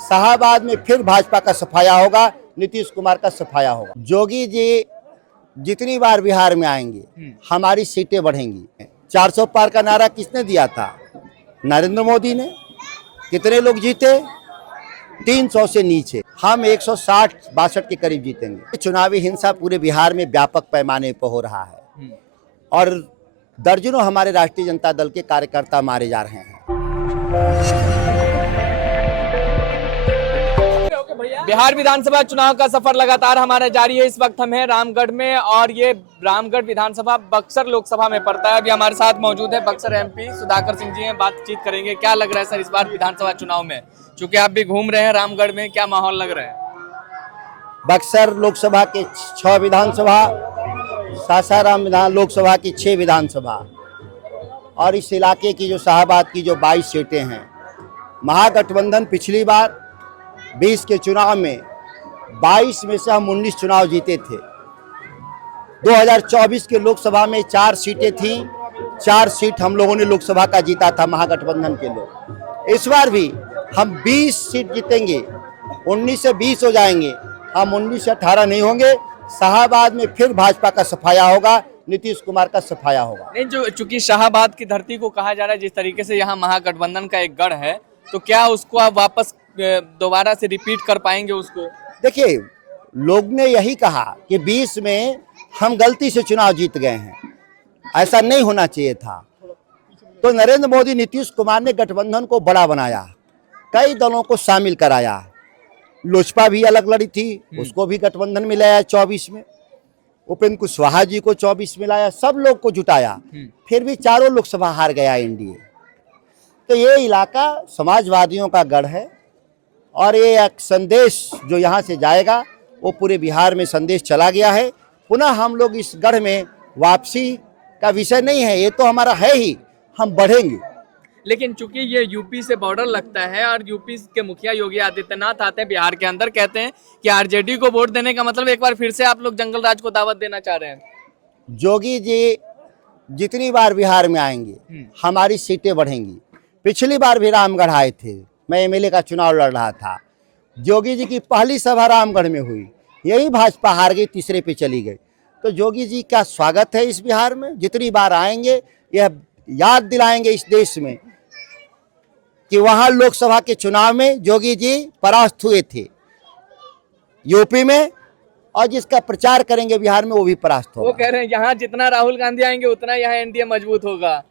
शाहाबाद में फिर भाजपा का सफाया होगा, नीतीश कुमार का सफाया होगा। जोगी जी जितनी बार बिहार में आएंगे हमारी सीटें बढ़ेंगी। 400 पार का नारा किसने दिया था? नरेंद्र मोदी ने। कितने लोग जीते? 300 से नीचे। हम 160-62 के करीब जीतेंगे। चुनावी हिंसा पूरे बिहार में व्यापक पैमाने पर हो रहा है और दर्जनों हमारे राष्ट्रीय जनता दल के कार्यकर्ता मारे जा रहे हैं। बिहार विधानसभा चुनाव का सफर लगातार हमारा जारी है। इस वक्त हम हैं रामगढ़ में और ये रामगढ़ विधानसभा बक्सर लोकसभा में पड़ता है। अभी हमारे साथ मौजूद है बक्सर एमपी सुधाकर सिंह जी हैं, बातचीत करेंगे। क्या लग रहा है सर इस बार विधानसभा चुनाव में, चूंकि आप भी घूम रहे हैं रामगढ़ में, क्या माहौल लग रहा है? बक्सर लोकसभा के 6 विधानसभा, सासाराम लोकसभा की 6 विधानसभा और इस इलाके की जो शाहाबाद की जो 22 सीटें हैं। महागठबंधन पिछली बार 20 के चुनाव में 22 में से हम 19 चुनाव जीते थे। 2024 के लोकसभा में 4 सीटें थीं, 4 सीट हम लोगों ने लोकसभा का जीता था, महागठबंधन के लोग। इस बार भी हम 20 सीट जीतेंगे, 19 से 20 हो जाएंगे, हम 19 से 18 नहीं होंगे। शाहाबाद में फिर भाजपा का सफाया होगा, नीतीश कुमार का सफाया होगा। नहीं, जो चूंकि शाहाबाद की धरती को कहा जा रहा है, जिस तरीके से यहाँ महागठबंधन का एक गढ़ है, तो क्या उसको आप वापस दोबारा से रिपीट कर पाएंगे उसको? देखिए, लोग ने यही कहा कि 20 में हम गलती से चुनाव जीत गए हैं, ऐसा नहीं होना चाहिए था। तो नरेंद्र मोदी, नीतीश कुमार ने गठबंधन को बड़ा बनाया, कई दलों को शामिल कराया। लोजपा भी अलग लड़ी थी, उसको भी गठबंधन में लाया 24 में। उपेंद्र कुशवाहा जी को 24 में लाया, सब लोग को जुटाया, फिर भी चारों लोकसभा हार गया एनडीए। तो ये इलाका समाजवादियों का गढ़ है और ये एक संदेश जो यहाँ से जाएगा वो पूरे बिहार में संदेश चला गया है। पुनः हम लोग इस गढ़ में वापसी का विषय नहीं है, ये तो हमारा है ही, हम बढ़ेंगे। लेकिन चूंकि ये यूपी से बॉर्डर लगता है और यूपी के मुखिया योगी आदित्यनाथ आते हैं बिहार के अंदर, कहते हैं कि आरजेडी को वोट देने का मतलब एक बार फिर से आप लोग जंगल राज को दावत देना चाह रहे हैं। जोगी जी जितनी बार बिहार में आएंगे हमारी सीटें बढ़ेंगी। पिछली बार भी रामगढ़ आए थे, मैं एमएलए का चुनाव लड़ रहा था। जोगी जी की पहली सभा रामगढ़ में हुई, यही भाजपा हार गई, तीसरे पे चली गई। तो जोगी जी का स्वागत है इस बिहार में, जितनी बार आएंगे यह याद दिलाएंगे इस देश में कि वहां लोकसभा के चुनाव में जोगी जी परास्त हुए थे यूपी में, और जिसका प्रचार करेंगे बिहार में वो भी परास्त होगा। वो कह रहे हैं यहाँ जितना राहुल गांधी आएंगे उतना यहाँ एनडीए मजबूत होगा।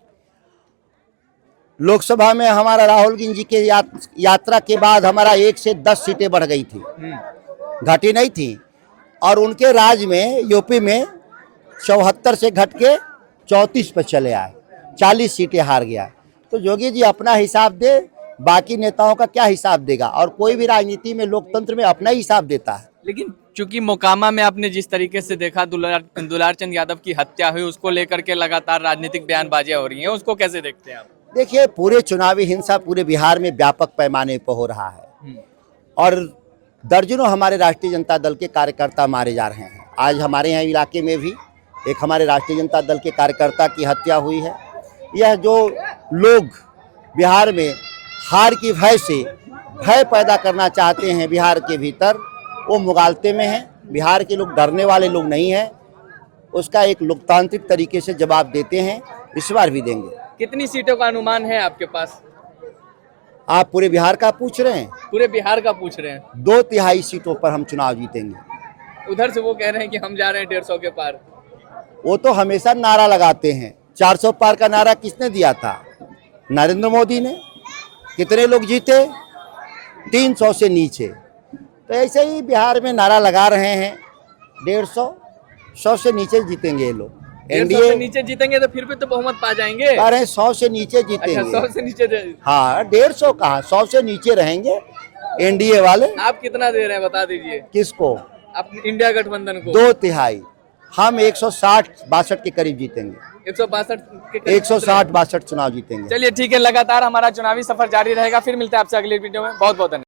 लोकसभा में हमारा राहुल गांधी जी के यात्रा के बाद हमारा 1 से 10 सीटें बढ़ गई थी, घटी नहीं थी। और उनके राज में यूपी में 74 से घट के 34 पर चले आए, 40 सीटें हार गया। तो जोगी जी अपना हिसाब दे, बाकी नेताओं का क्या हिसाब देगा? और कोई भी राजनीति में, लोकतंत्र में अपना ही हिसाब देता है। लेकिन चूंकि मोकामा में आपने जिस तरीके से देखा दुलारचंद यादव की हत्या हुई, उसको लेकर के लगातार राजनीतिक बयानबाजियां हो रही हैं, उसको कैसे देखते हैं आप? देखिए, पूरे चुनावी हिंसा पूरे बिहार में व्यापक पैमाने पर हो रहा है और दर्जनों हमारे राष्ट्रीय जनता दल के कार्यकर्ता मारे जा रहे हैं। आज हमारे यहाँ इलाके में भी एक हमारे राष्ट्रीय जनता दल के कार्यकर्ता की हत्या हुई है। यह जो लोग बिहार में हार की भय से भय पैदा करना चाहते हैं बिहार के भीतर, वो मुगालते में हैं। बिहार के लोग डरने वाले लोग नहीं हैं, उसका एक लोकतांत्रिक तरीके से जवाब देते हैं, इस बार भी देंगे। कितनी सीटों का अनुमान है आपके पास? आप पूरे बिहार का पूछ रहे हैं? पूरे बिहार का पूछ रहे हैं। 2/3 सीटों पर हम चुनाव जीतेंगे। उधर से वो कह रहे हैं कि हम जा रहे हैं 150 के पार। वो तो हमेशा नारा लगाते हैं। 400 पार का नारा किसने दिया था? नरेंद्र मोदी ने। कितने लोग जीते? 300 से नीचे। तो ऐसे ही बिहार में नारा लगा रहे हैं 150, 100 से नीचे जीतेंगे ये लोग। 150 से नीचे जीतेंगे तो फिर भी तो बहुमत पा जाएंगे। अरे 100 से नीचे जीतेंगे। अच्छा, 100 से नीचे हाँ, 150 कहाँ, 100 से नीचे रहेंगे एनडीए वाले। आप कितना दे रहे हैं बता दीजिए। किसको? अपने इंडिया गठबंधन को। 2/3। हम 160-62 के करीब जीतेंगे। 160-62 160-62 चुनाव जीतेंगे। चलिए ठीक है, लगातार हमारा चुनावी सफर जारी रहेगा। फिर मिलते हैं आपसे अगली वीडियो में। बहुत बहुत धन्यवाद।